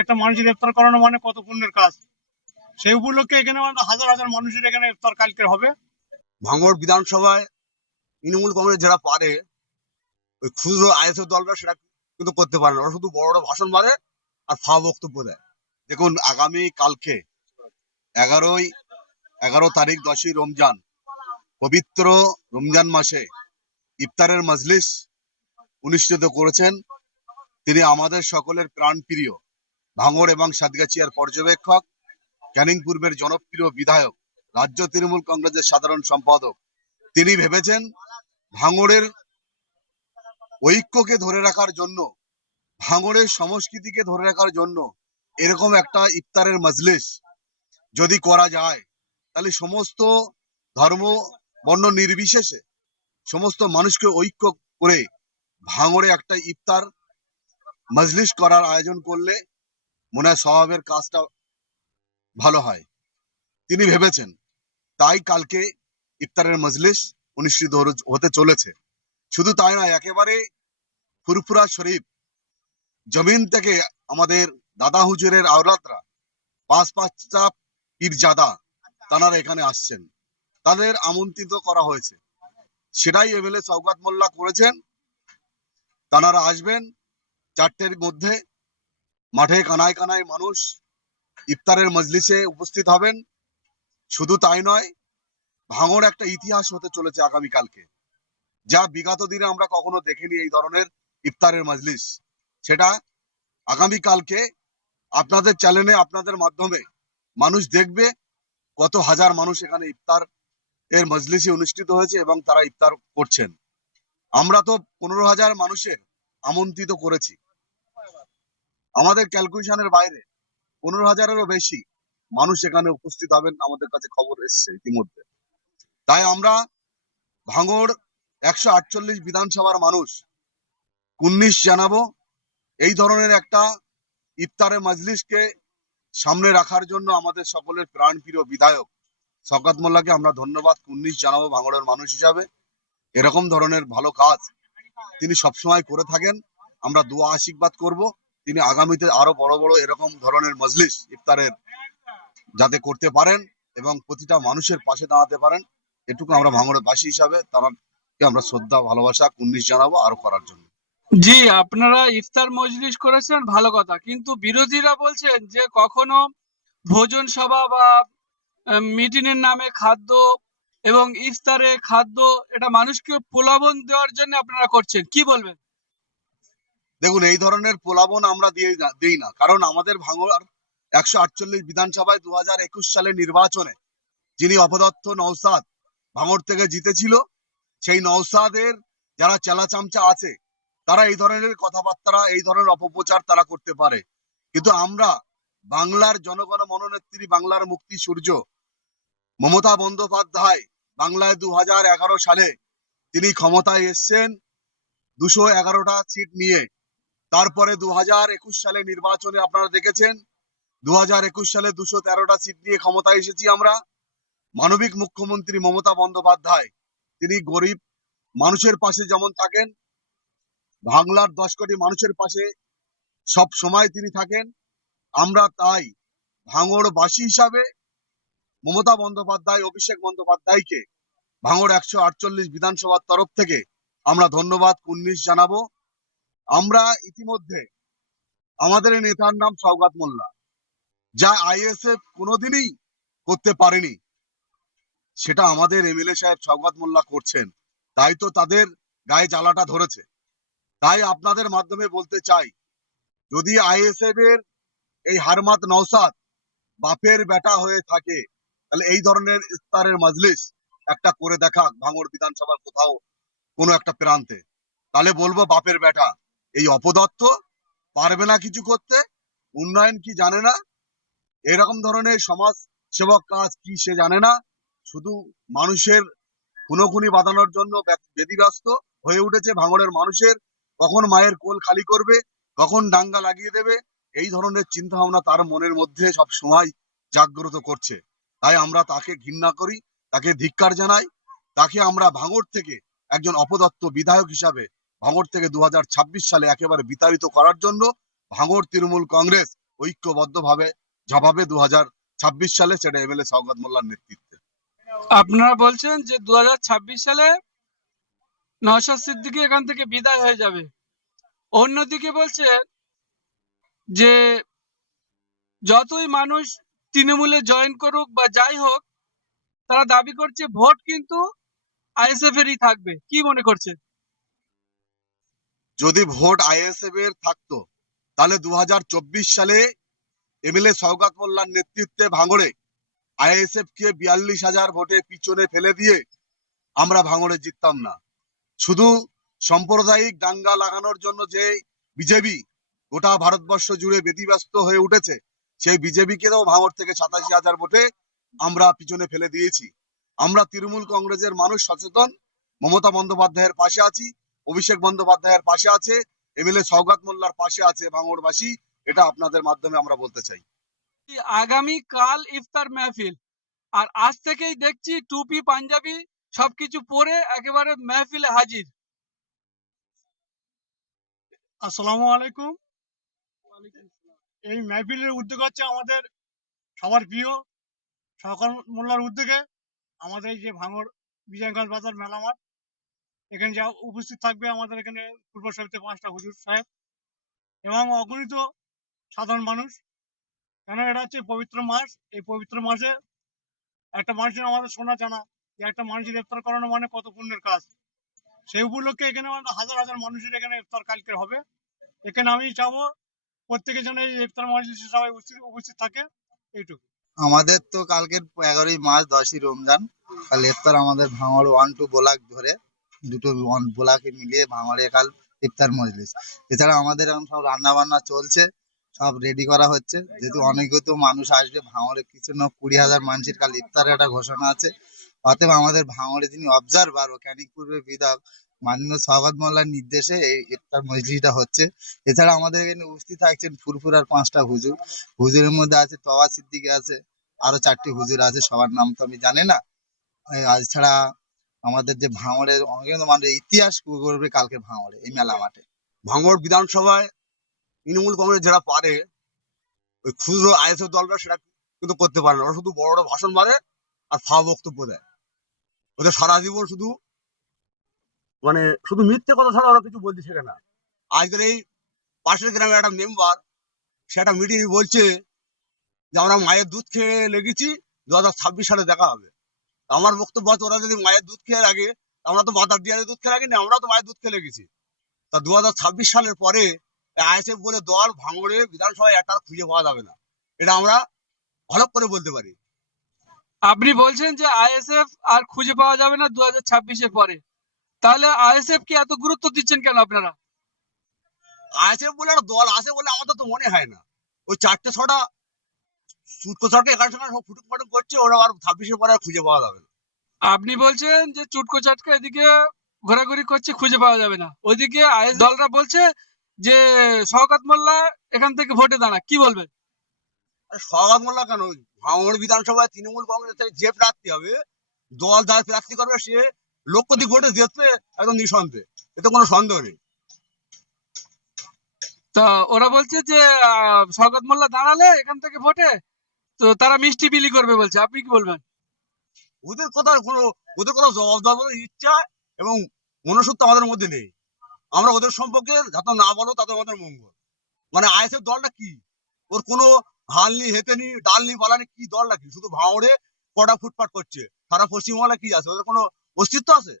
একটা মানুষের ইফতার করানো মানে কত পুণ্যের কাজ? সেই উপলক্ষে এখানে হাজার হাজার মানুষের এখানে ইফতার কালকে হবে। ভাঙড় বিধানসভায় তৃণমূল কংগ্রেস যারা পারে, ওই ক্ষুদ্র আইএসএফ দলরা সেটা কিন্তু করতে পারে না। ওরা শুধু বড় বড় ভাষণ মারে আর ফা বক্তব্য দেয়। দেখুন, আগামী কালকে এগারোই, এগারো তারিখ দশই রমজান, পবিত্র রমজান মাসে ইফতারের মজলিস অনুষ্ঠিত করেছেন তিনি আমাদের সকলের প্রাণপ্রিয় ভাঙড় এবং সাতগাছিয়ার পর্যবেক্ষক, ক্যানিং পূর্বের জনপ্রিয় বিধায়ক, রাজ্য তৃণমূল কংগ্রেসের সাধারণ সম্পাদক। তিনি ভেবেছেন ভাঙড়ের ঐক্যকে ধরে রাখার জন্য ভাঙড়ের সংস্কৃতিকে ধরে রাখার জন্য এরকম একটা ইফতারের মজলিস যদি করা যায়, তাহলে সমস্ত ধর্ম, বর্ণ নির্বিশেষে সমস্ত মানুষকে ঐক্য করে ভাঙড়ে একটা ইফতার মজলিস করার আয়োজন করলে মনে হয় স্বভাবের কাজটা ভালো হয়। তিনি ভেবেছেন, তাই কালকে ইফতারের মজলিস অনুষ্ঠিত হতে চলেছে। শুধু তাই নয়, একেবারে ফুরফুরা শরীফ। জমিন থেকে আমাদের দাদা হুজুরের আওলাদরা পাঁচ পাঁচটা পীরজাদা তারা এখানে আসছেন। তাদের আমন্ত্রিত করা হয়েছে। সেটাই এমএলএ সৌগাত মোল্লা করেছেন। তারা আসবেন চারটের মধ্যে মাঠে কানায় কানায় মানুষ ইফতারের মজলিসে উপস্থিত হবেন। শুধু তাই নয়, ভাঙড় একটা ইতিহাস হতে চলেছে আগামীকালকে, যা বিগত দিনে আমরা কখনো দেখিনি এই ধরনের ইফতারের মজলিস। সেটা আগামীকালকে আপনাদের চ্যানেলে, আপনাদের মাধ্যমে মানুষ দেখবে কত হাজার মানুষ এখানে ইফতার এর মজলিসে অনুষ্ঠিত হয়েছে এবং তারা ইফতার করছেন। আমরা তো পনেরো হাজার মানুষের আমন্ত্রিত করেছি। আমাদের ক্যালকুলেশনের বাইরে পনেরো হাজারেরও বেশি মানুষ এখানে উপস্থিত হবেন, আমাদের কাছে খবর এসছে ইতিমধ্যে। তাই আমরা ভাঙড় একশো আটচল্লিশ বিধানসভার মানুষ কুন্নিশ জানাব। এই ধরনের একটা ইফতারের মজলিসকে সামনে রাখার জন্য আমাদের সকলের প্রাণপ্রিয় বিধায়ক শকাত মোল্লাকে আমরা ধন্যবাদ। কুন্নিশ জানাব ভাঙড়ের মানুষ হিসাবে। এরকম ধরনের ভালো কাজ তিনি সবসময় করে থাকেন। আমরা দোয়া আশীর্বাদ করব। তিনি আগামীতে আরও বড় বড় এরকম ধরনের মজলিস ইফতারের যাতে করতে পারেন এবং প্রতিটা মানুষের পাশে দাঁড়াতে পারেন, এটুকু আমরা ভাঙড়ের বাসী হিসাবে তারাকে আমরা শ্রদ্ধা, ভালোবাসা কুন্নিশ জানাব আরও করার জন্য। জি, আপনারা ইফতার মজলিস করেছেন, ভালো কথা। কিন্তু বিরোধীরা বলছেন যে কখনো ভোজন সভা বা মিটিং এর নামে খাদ্য এবং ইফতারে খাদ্য, এটা মানুষকে প্রলোভন দেওয়ার জন্য আপনারা করছেন। কি বলবেন? দেখুন, এই ধরনের প্রলাপন আমরা দিয়ে দিই না। কারণ আমাদের ভাঙড় একশো আটচল্লিশ বিধানসভায় দু হাজার একুশ সালে নির্বাচনে যিনি অপদত্ত নৌসাদ ভাঙড় থেকে জিতেছিল, সেই নৌসাদের যারা চেলা চামচা আছে, তারা এই ধরনের কথাবার্তা, এই ধরনের অপপ্রচার তারা করতে পারে। কিন্তু আমরা, বাংলার জনগণ মনোনেত্রী, বাংলার মুক্তি সূর্য, মমতা বন্দ্যোপাধ্যায়, বাংলায় দু হাজার এগারো সালে তিনি ক্ষমতায় এসছেন, দুশো এগারোটা সিট নিয়ে। তারপরে দু হাজার একুশ সালে নির্বাচনে আপনারা দেখেছেন দু হাজার একুশ সালে দুশো তেরোটা সিট নিয়ে ক্ষমতায় এসেছি আমরা। মানবিক মুখ্যমন্ত্রী মমতা বন্দ্যোপাধ্যায়, তিনি গরিব মানুষের পাশে যেমন থাকেন, বাংলার দশ কোটি মানুষের পাশে সব সময় তিনি থাকেন। আমরা তাই ভাঙড়বাসী হিসাবে মমতা বন্দ্যোপাধ্যায়, অভিষেক বন্দ্যোপাধ্যায়কে ভাঙড় একশো আটচল্লিশ বিধানসভার তরফ থেকে আমরা ধন্যবাদ কুন্নিশ জানাব। আমরা ইতিমধ্যে আমাদের নেতার নাম সৌগাত মোল্লা, যা আইএসএফ কোনোদিনই করতে পারেনি। সেটা আমাদের এমএলএ সাহেব সৌগাত মোল্লা করছেন। তাই তো তাদের গায়ে জ্বালাটা ধরেছে। তাই আপনাদের মাধ্যমে বলতে চাই, যদি আইএসএফ এর এই হারমাত নওসাদ বাপের বেটা হয়ে থাকে, তাহলে এই ধরনের ইফতারের মজলিস একটা করে দেখা ভাঙড় বিধানসভার কোথাও কোনো একটা প্রান্তে। তাহলে বলব বাপের বেটা। এই অপদত্ত পারবে না কিছু করতে, উন্নয়ন কি জানে না? এরকম ধরনের সমাজ সেবক কাজ কি সে জানে না? শুধু মানুষের খুনোখুনি বাঁধানোর জন্য ব্য- ব্যতিব্যস্ত হয়ে উঠেছে ভাঙড়ের মানুষের। কখন মায়ের কোল খালি করবে, কখন ডাঙ্গা লাগিয়ে দেবে, এই ধরনের চিন্তা ভাবনা তার মনের মধ্যে সব সময় জাগ্রত করছে। তাই আমরা তাকে ঘৃণা করি, তাকে ধিক্কার জানাই, তাকে আমরা ভাঙড় থেকে একজন অপদত্ত বিধায়ক হিসাবে ভাঙড় থেকে দু সালে একেবারে বিতাড়িত করার জন্য ভাঙড় তৃণমূল কংগ্রেস ঐক্যবদ্ধ ভাবে ঝাঁপাবে দু হাজার ছাব্বিশ সালে সেটা এমএলএ সৌগত মোল্লার নেতৃত্বে। আপনারা বলছেন যে দু সালে নওশাদ সিদ্দিকী এখান থেকে বিদায় হয়ে যাবে। অন্যদিকে বলছে যে যতই মানুষ তৃণমূলে জয়েন করুক বা যাই হোক, তারা দাবি করছে ভোট কিন্তু আইএসএফ এরই থাকবে। কি মনে করছে যদি ভোট আইএসএফ এর থাকতো, তাহলে দু সালে এমএলএ সৌগাত মোল্লার নেতৃত্বে ভাঙড়ে আইএসএফ কে বিয়াল্লিশ হাজার ভোটে পিছনে ফেলে দিয়ে আমরা ভাঙড়ে জিততাম না। শুধু সাম্প্রদায়িক দাঙ্গা লাগানোর জন্য যে বিজেপি গোটা ভারতবর্ষ জুড়ে ব্যতিব্যস্ত হয়ে উঠেছে, সেই বিজেপিকেও ভাঙড় থেকে সাতাশি হাজার ভোটে আমরা পিছনে ফেলে দিয়েছি। আমরা তৃণমূল কংগ্রেসের মানুষ সচেতন, মমতা বন্দ্যোপাধ্যায়ের পাশে আছি অভিষেক বন্দ্যোপাধ্যায়ের পাশে আছে এমএলএ সৌগাত মোল্লার পাশে আছে ভাঙড়বাসী এটা আপনাদের মাধ্যমে আমরা বলতে চাই। আগামী কাল ইফতার মেহফিল আর আজ থেকেই দেখছি টুপি পাঞ্জাবি সবকিছু পরে একেবারে মেহফিলে হাজির। আসসালামু আলাইকুম। এই মেহফিলের উদ্যোগ হচ্ছে আমাদের সবার প্রিয় সরকার মোল্লার উদ্যোগে আমাদের এই যে ভাঙড় বিজয়গঞ্জ বাজার মেলা মাঠ এখানে যা উপস্থিত থাকবে আমাদের এখানে পূর্ব সমিতি পাঁচটা হুজুর সাহেব এবং অগণিত সাধারণ মানুষ। কেন এটা হচ্ছে পবিত্র মাস। এই পবিত্র মাসে একটা মানুষের আমাদের শোনা জানা যে একটা মানুষের ইফতার করানো মানে কত পুণ্যের কাজ। সেই উপলক্ষে এখানে হাজার হাজার মানুষের এখানে ইফতার কালকে হবে। এখানে আমি চাবো প্রত্যেকে যেন এই ইফতার মজলিসে সবাই উপস্থিত থাকে। এইটুকু। আমাদের তো কালকের এগারোই মার্চ দশই রমজান। কাল ইফতার আমাদের ভাঙড় ওয়ান টু ব্লক ধরে। দুটো ব্লকে মিলিয়ে ভাঙড়ে কাল ইফতার মজলিস। এছাড়া আমাদের এখন সব রান্না বান্না চলছে, সব রেডি করা হচ্ছে। যেহেতু অনেকগুলো তো মানুষ আসবে, ভাঙড়ে কিছু না কুড়ি হাজার মানুষের কাল ইফতারের একটা ঘোষণা আছে। অতএব আমাদের ভাঙড়ে যিনি অবজারভার ও ক্যানিকপুরের বিধায়ক, মাননীয় সওগাত মোল্লার নির্দেশে এই ইফতার মজলিসটা হচ্ছে। এছাড়া আমাদের এখানে উপস্থিত থাকছেন ফুরফুরার পাঁচটা হুজুর। হুজুরের মধ্যে আছে তওয়া সিদ্দিকী আছে, আরও চারটি হুজুর আছে, সবার নাম তো আমি জানি না। এছাড়া আমাদের যে ভাঙড়ের অনেক মানুষ ইতিহাস করবে কালকে ভাঙড়ে, এই মেলা মাঠে। ভাঙড় বিধানসভায় তৃণমূল কংগ্রেস যারা পারে, ওই ক্ষুদ্র আইএসএফ দলটা সেটা কিন্তু করতে পারে না। ওরা শুধু বড় বড় ভাষণ মারে আর ফা বক্তব্য দেয়। ওদের সারা জীবন শুধু মানে শুধু মিথ্যে কথা ছাড়া ওরা কিছু বলতে শেখে না। আজকের এই পাশের গ্রামের একটা মেম্বার সে একটা মিটিং বলছে যে, আমরা মায়ের দুধ খেয়ে লেগেছি, দু হাজার ছাব্বিশ সালে দেখা হবে। আমার বক্তব্য হচ্ছে ওরা যদি মায়ের দুধ খেয়ে লাগে আমরা তো মাদার ডিয়ারের দুধ খেয়ে লাগেনি আমরা তো মায়ের দুধ খেয়ে লেগেছি তা দু হাজার ছাব্বিশ সালের পরে আইএসএফ বলে দল ভাঙড়ে বিধানসভায় একটা খুঁজে পাওয়া যাবে না। এটা আমরা ভালো করে বলতে পারি। আপনি বলছেন যে আইএসএফ আর খুঁজে পাওয়া যাবে না দু হাজার পরে। তাহলে আইএসএফ কি এত গুরুত্ব দিচ্ছেন কেন আপনারা? আইএসএফ বলে একটা দল আছে বলে আমাদের তো মনে হয় না। ওই চারটে ছটা সুটকো সরকে এখানে সেখানে সব ফুটুক ফাটুক করছে ওরা আর ছাব্বিশের পরে আর খুঁজে পাওয়া যাবে না। আপনি বলছেন যে চুটকো চাটকা এদিকে ঘোরাঘুরি করছে খুঁজে পাওয়া যাবে না। ওইদিকে আইএস দলরা বলছে যে শওকত মোল্লা এখান থেকে ভোটে দাঁড়া কি বলবেন? সওগাত মোল্লা কেন? ভাঙড় বিধানসভায় তৃণমূল কংগ্রেস থেকে যে প্রার্থী হবে দল যার প্রার্থী করবে সে লক্ষাধিক ভোটে জিতবে একদম নিঃসন্দেহে। এতে কোনো সন্দেহ নেই। তা ওরা বলছে যে আহ, শওকত মোল্লা দাঁড়ালে এখান থেকে ভোটে? তো তারা মিষ্টি বিলি করবে বলছে। আপনি কি বলবেন? ওদের কথা কোনো, ওদের কথা জবাব দেওয়ার ইচ্ছা এবং মনুষ্যত্ব আমাদের মধ্যে নেই। আমরা ওদের সম্পর্কে যত না বলো তত আমাদের মঙ্গল। মানে আইএসএফ দলটা কি? ওর কোনো হালনি হেতেনি ডালনি পালানি কি দলটা কি শুধু ভাঙড়ে কটা ফুটপাট করছে। সারা পশ্চিমবাংলা কি আছে? ওদের কোনো অস্তিত্ব আছে?